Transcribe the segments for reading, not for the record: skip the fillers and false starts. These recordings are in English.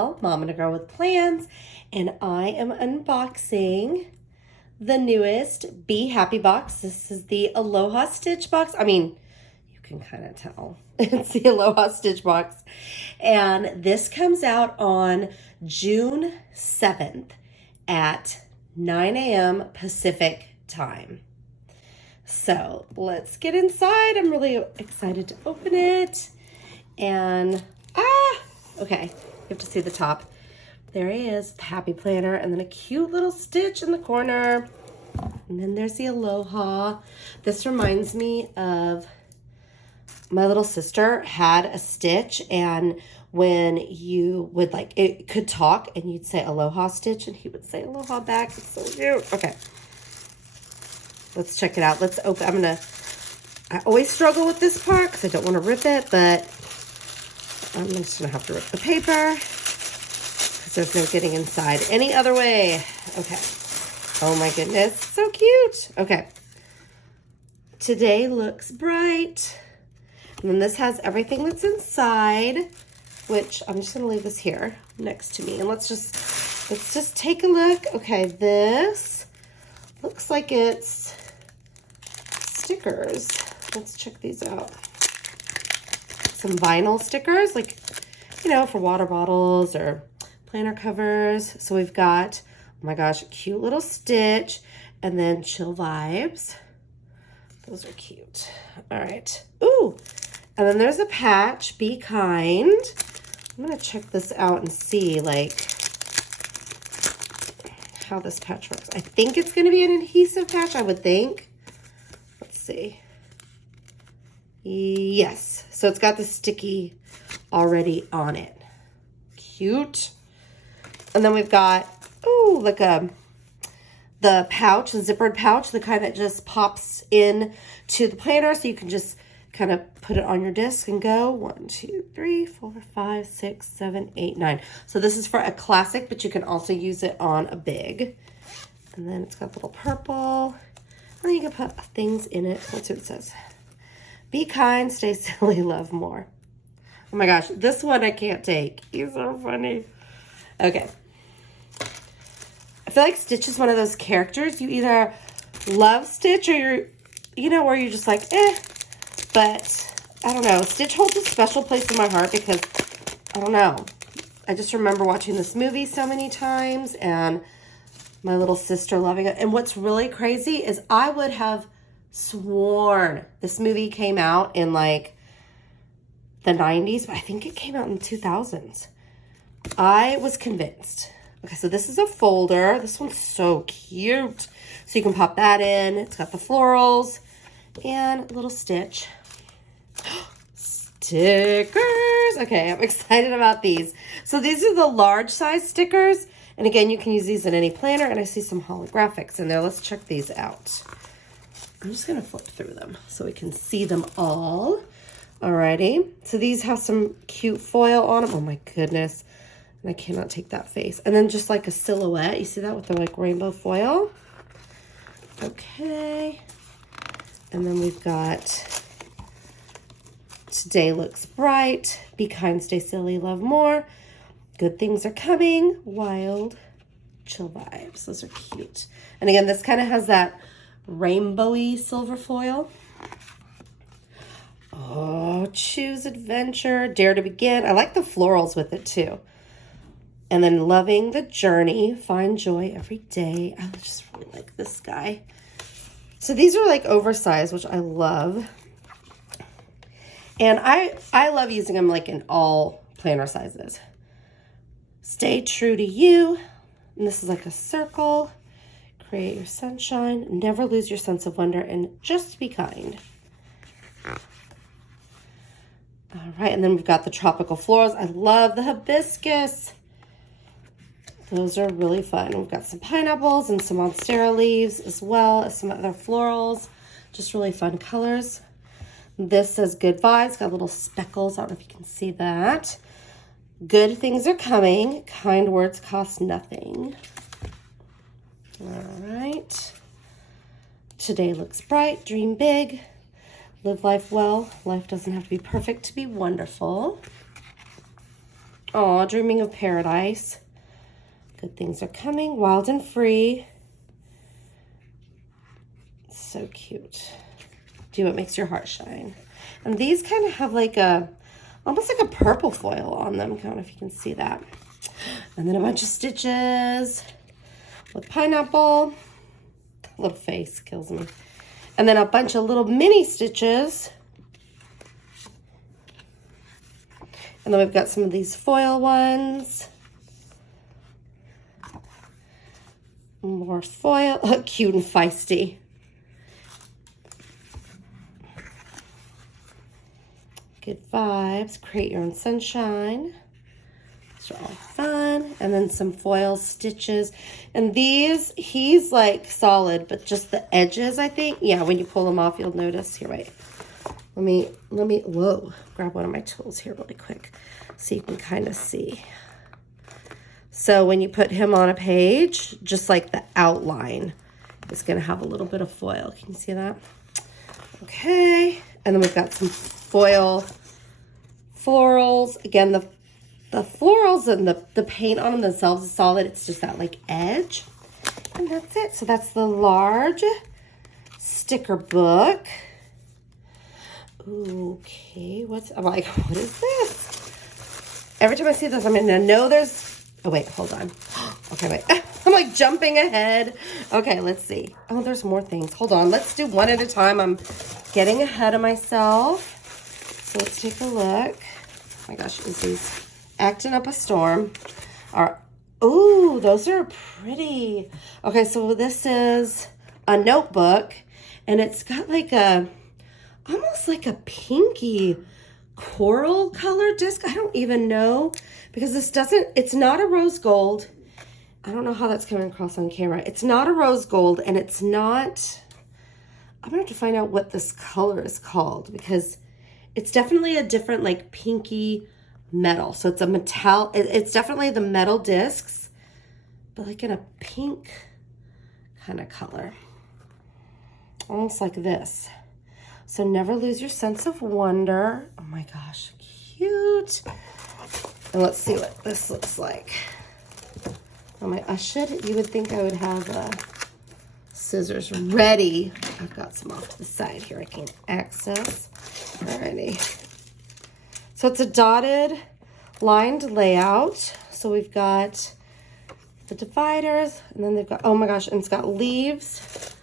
Michelle, Mom and a Girl with Plans, and I am unboxing the newest Be Happy box. This is the Aloha Stitch box. I mean, you can kind of tell it's the Aloha Stitch box. And this comes out on June 7th at 9 a.m. Pacific time. So let's get inside. I'm really excited to open it. And, okay, you have to see the top. There he is, the Happy Planner, and then a cute little stitch in the corner. And then there's the Aloha. This reminds me of my little sister had a stitch, and when you would it could talk and you'd say Aloha Stitch and he would say Aloha back. It's so cute. Okay. Let's check it out. Let's open. I always struggle with this part because I don't want to rip it, but I'm just going to have to rip the paper because there's no getting inside any other way. Okay. Oh my goodness. So cute. Okay. Today looks bright. And then this has everything that's inside, which I'm just going to leave this here next to me. And let's just take a look. Okay. This looks like it's stickers. Let's check these out. Some vinyl stickers, for water bottles or planner covers. So we've got, oh my gosh, a cute little stitch, and then chill vibes. Those are cute. All right. Ooh, and then there's a patch, Be Kind. I'm gonna check this out and see how this patch works. I think it's gonna be an adhesive patch, I would think. Let's see. Yes, so it's got the sticky already on it. Cute. And then we've got, the pouch, the zippered pouch, the kind that just pops in to the planner, so you can just kind of put it on your disc and go 1, 2, 3, 4, 5, 6, 7, 8, 9. So this is for a classic, but you can also use it on a big. And then it's got a little purple. And then you can put things in it. Let's see what it says. Be kind, stay silly, love more. Oh my gosh, this one I can't take. He's so funny. Okay. I feel like Stitch is one of those characters. You either love Stitch or or you're just like, eh. But I don't know. Stitch holds a special place in my heart because, I don't know. I just remember watching this movie so many times and my little sister loving it. And what's really crazy is I would have sworn this movie came out in the 90s, but I think it came out in the 2000s. I was convinced. Okay, so this is a folder. This one's so cute. So you can pop that in. It's got the florals and a little stitch. Stickers. Okay, I'm excited about these. So these are the large size stickers. And again, you can use these in any planner. And I see some holographics in there. Let's check these out. I'm just going to flip through them so we can see them all. Alrighty. So these have some cute foil on them. Oh my goodness. And I cannot take that face. And then just like a silhouette. You see that with the rainbow foil? Okay. And then we've got Today Looks Bright. Be kind, stay silly, love more. Good things are coming. Wild. Chill vibes. Those are cute. And again, this kind of has that rainbowy silver foil. Oh, choose adventure, dare to begin. I like the florals with it too. And then loving the journey, find joy every day. I just really like this guy. So these are oversized, which I love. And I love using them in all planner sizes. Stay true to you. And this is a circle. Create your sunshine. Never lose your sense of wonder, and just be kind. All right, and then we've got the tropical florals. I love the hibiscus. Those are really fun. We've got some pineapples and some monstera leaves, as well as some other florals. Just really fun colors. This says good vibes. Got little speckles. I don't know if you can see that. Good things are coming. Kind words cost nothing. All right. Today looks bright. Dream big. Live life well. Life doesn't have to be perfect to be wonderful. Aw, dreaming of paradise. Good things are coming, wild and free. So cute. Do what makes your heart shine. And these kind of have like almost like a purple foil on them. I don't know if you can see that. And then a bunch of stitches with pineapple. Little face kills me. And then a bunch of little mini stitches. And then we've got some of these foil ones. More foil. Oh, cute and feisty. Good vibes. Create your own sunshine. These are all fun. And then some foil stitches. And these, he's like solid, but just the edges, I think. Yeah, when you pull them off, you'll notice. Here, wait. Let me, whoa, grab one of my tools here really quick so you can kind of see. So when you put him on a page, just like the outline is going to have a little bit of foil. Can you see that? Okay. And then we've got some foil florals. Again, the florals and the paint on them themselves is solid. It's just that like edge. And that's it. So that's the large sticker book. Okay, I'm like, what is this? Every time I see this, I'm gonna know there's, oh wait, hold on. Okay, wait, I'm like jumping ahead. Okay, let's see. Oh, there's more things. Hold on, let's do one at a time. I'm getting ahead of myself. So let's take a look. Oh my gosh, Izzy's acting up a storm. All right. Oh, those are pretty. Okay, so this is a notebook, and it's got like almost like a pinky coral color disc. I don't even know, because it's not a rose gold. I don't know how that's coming across on camera. It's not a rose gold, and it's not, I'm gonna have to find out what this color is called, because it's definitely a different like pinky metal. So it's a metal, it's definitely the metal discs, but like in a pink kind of color. Almost like this. So never lose your sense of wonder. Oh my gosh, cute. And let's see what this looks like. Oh my, you would think I would have scissors ready. I've got some off to the side here I can't access. Alrighty. So it's a dotted, lined layout. So we've got the dividers, and then they've got, oh my gosh, and it's got leaves.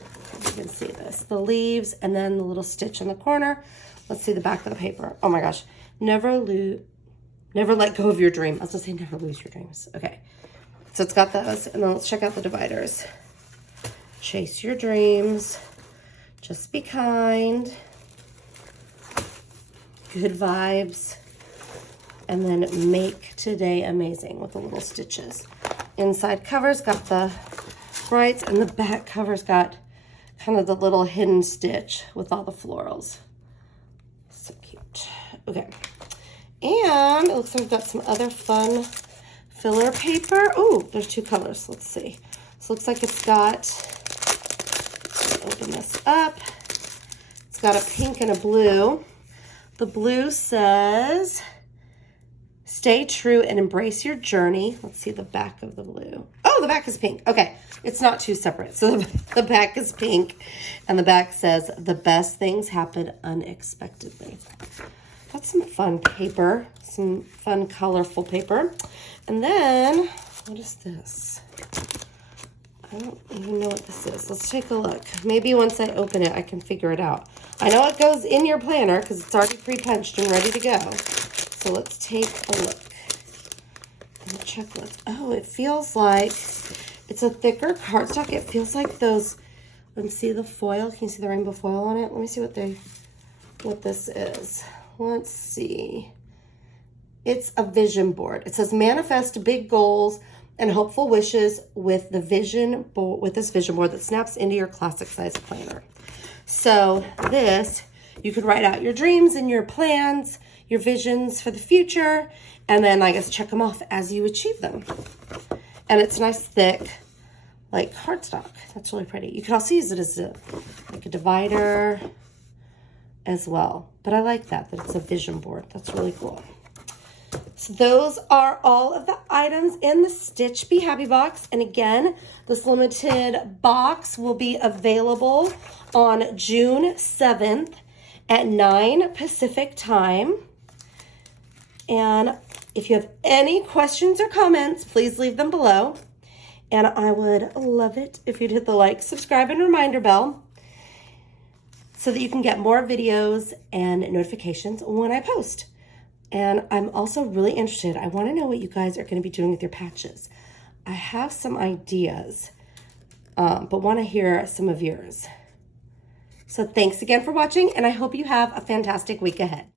You can see this, the leaves, and then the little stitch in the corner. Let's see the back of the paper. Oh my gosh, never let go of your dream. I was gonna say never lose your dreams. Okay, so it's got those, and then let's check out the dividers. Chase your dreams, just be kind, good vibes, and then make today amazing with the little stitches. Inside cover's got the brights, and the back cover's got kind of the little hidden stitch with all the florals. So cute. Okay. And it looks like we've got some other fun filler paper. Oh, there's two colors. Let's see. So it looks like it's got, open this up. It's got a pink and a blue. The blue says, stay true and embrace your journey. Let's see the back of the blue. Oh, the back is pink. Okay, it's not two separate. So the back is pink, and the back says, the best things happen unexpectedly. That's some fun paper, some fun colorful paper. And then, what is this? I don't even know what this is. Let's take a look. Maybe once I open it, I can figure it out. I know it goes in your planner because it's already pre-punched and ready to go. So let's take a look. And the checklist. Oh, it feels like it's a thicker cardstock. It feels like those, let's see the foil. Can you see the rainbow foil on it? Let me see what this is. Let's see. It's a vision board. It says manifest big goals and hopeful wishes with the vision board, with this vision board that snaps into your classic size planner. So this, you could write out your dreams and your plans, your visions for the future, and then I guess check them off as you achieve them. And it's nice, thick, like cardstock. That's really pretty. You could also use it as like a divider as well. But I like that it's a vision board. That's really cool. So those are all of the items in the Stitch Be Happy box. And again, this limited box will be available on June 7th at 9 Pacific time. And if you have any questions or comments, please leave them below. And I would love it if you'd hit the like, subscribe, and reminder bell so that you can get more videos and notifications when I post. And I'm also really interested. I want to know what you guys are going to be doing with your patches. I have some ideas, but want to hear some of yours. So thanks again for watching, and I hope you have a fantastic week ahead.